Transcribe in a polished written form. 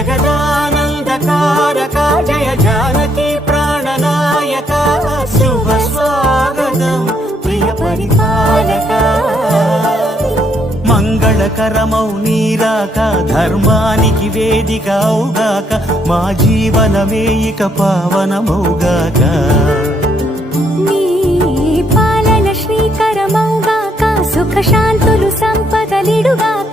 జగదానందకారక జయ జానకి ప్రాణనాయక శుభ స్వాగతం ప్రియ పరిపాలక మంగళకరమౌ నీరాక ధర్మానికి వేదిక అవుగాక మా జీవనమే ఇక పావనమౌగాక నీ పాలన శ్రీకరమౌగాక సుఖ శాంతులు సంపదలిడుగాక